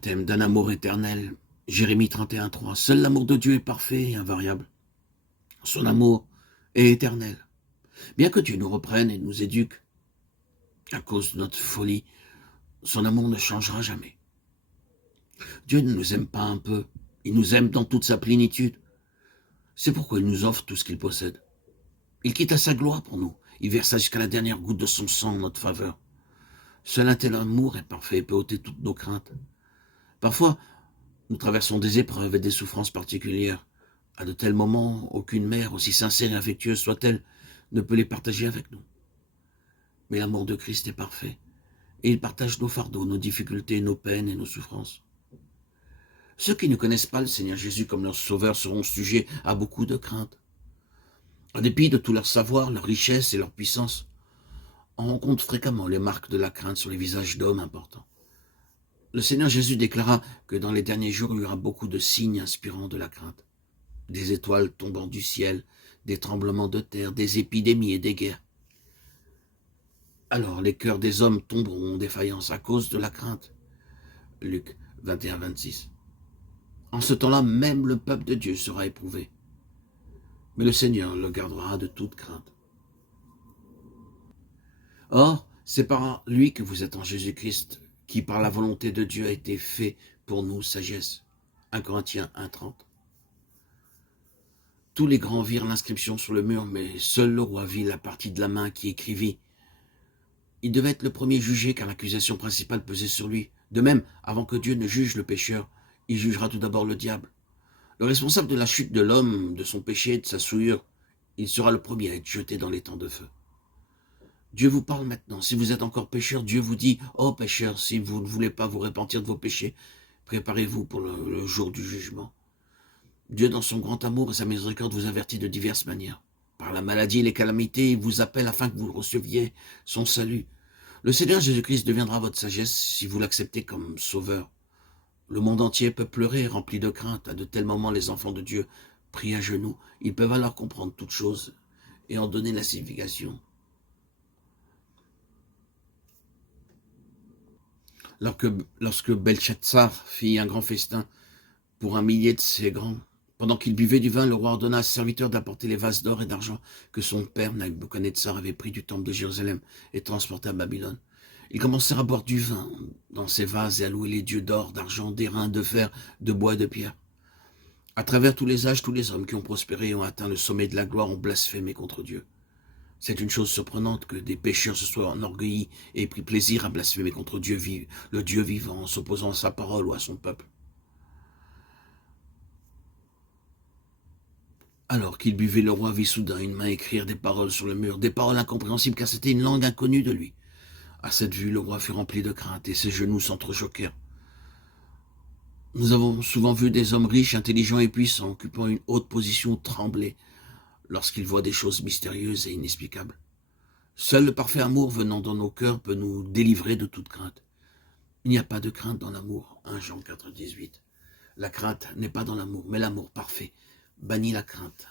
Thème d'un amour éternel. Jérémie 31:3. Seul l'amour de Dieu est parfait et invariable. Son amour est éternel. Bien que Dieu nous reprenne et nous éduque à cause de notre folie, son amour ne changera jamais. Dieu ne nous aime pas un peu, il nous aime dans toute sa plénitude. C'est pourquoi il nous offre tout ce qu'il possède. Il quitta sa gloire pour nous, il versa jusqu'à la dernière goutte de son sang en notre faveur. Seul un tel amour est parfait et peut ôter toutes nos craintes. Parfois, nous traversons des épreuves et des souffrances particulières. À de tels moments, aucune mère, aussi sincère et affectueuse soit-elle, ne peut les partager avec nous. Mais l'amour de Christ est parfait, et il partage nos fardeaux, nos difficultés, nos peines et nos souffrances. Ceux qui ne connaissent pas le Seigneur Jésus comme leur sauveur seront sujets à beaucoup de craintes. En dépit de tout leur savoir, leur richesse et leur puissance, on rencontre fréquemment les marques de la crainte sur les visages d'hommes importants. Le Seigneur Jésus déclara que dans les derniers jours, il y aura beaucoup de signes inspirant de la crainte. Des étoiles tombant du ciel, des tremblements de terre, des épidémies et des guerres. Alors les cœurs des hommes tomberont en défaillance à cause de la crainte. Luc 21:26. En ce temps-là, même le peuple de Dieu sera éprouvé. Mais le Seigneur le gardera de toute crainte. Or, c'est par lui que vous êtes en Jésus-Christ, qui par la volonté de Dieu a été fait pour nous sagesse. 1 Corinthiens 1:30. Tous les grands virent l'inscription sur le mur, mais seul le roi vit la partie de la main qui écrivit. Il devait être le premier jugé car l'accusation principale pesait sur lui. De même, avant que Dieu ne juge le pécheur, il jugera tout d'abord le diable. Le responsable de la chute de l'homme, de son péché, de sa souillure, il sera le premier à être jeté dans les temps de feu. Dieu vous parle maintenant. Si vous êtes encore pécheur, Dieu vous dit, « Oh pécheur, si vous ne voulez pas vous repentir de vos péchés, préparez-vous pour le jour du jugement. » Dieu, dans son grand amour et sa miséricorde, vous avertit de diverses manières. Par la maladie et les calamités, il vous appelle afin que vous receviez son salut. Le Seigneur Jésus-Christ deviendra votre sagesse si vous l'acceptez comme sauveur. Le monde entier peut pleurer, rempli de crainte. À de tels moments, les enfants de Dieu prient à genoux. Ils peuvent alors comprendre toutes choses et en donner la signification. Lorsque Belshazzar fit un grand festin pour 1 millier de ses grands, pendant qu'il buvait du vin, le roi ordonna à ses serviteurs d'apporter les vases d'or et d'argent que son père Nabuchodonosor avait pris du temple de Jérusalem et transporté à Babylone. Ils commencèrent à boire du vin dans ces vases et à louer les dieux d'or, d'argent, d'airain, de fer, de bois et de pierre. À travers tous les âges, tous les hommes qui ont prospéré et ont atteint le sommet de la gloire ont blasphémé contre Dieu. C'est une chose surprenante que des pécheurs se soient enorgueillis et aient pris plaisir à blasphémer contre Dieu, le Dieu vivant, en s'opposant à sa parole ou à son peuple. Alors qu'il buvait, le roi vit soudain une main écrire des paroles sur le mur, des paroles incompréhensibles car c'était une langue inconnue de lui. À cette vue, le roi fut rempli de crainte et ses genoux s'entrechoquèrent. Nous avons souvent vu des hommes riches, intelligents et puissants, occupant une haute position, trembler lorsqu'ils voient des choses mystérieuses et inexplicables. Seul le parfait amour venant dans nos cœurs peut nous délivrer de toute crainte. Il n'y a pas de crainte dans l'amour. 1 Jean 4:18. La crainte n'est pas dans l'amour, mais l'amour parfait bannit la crainte.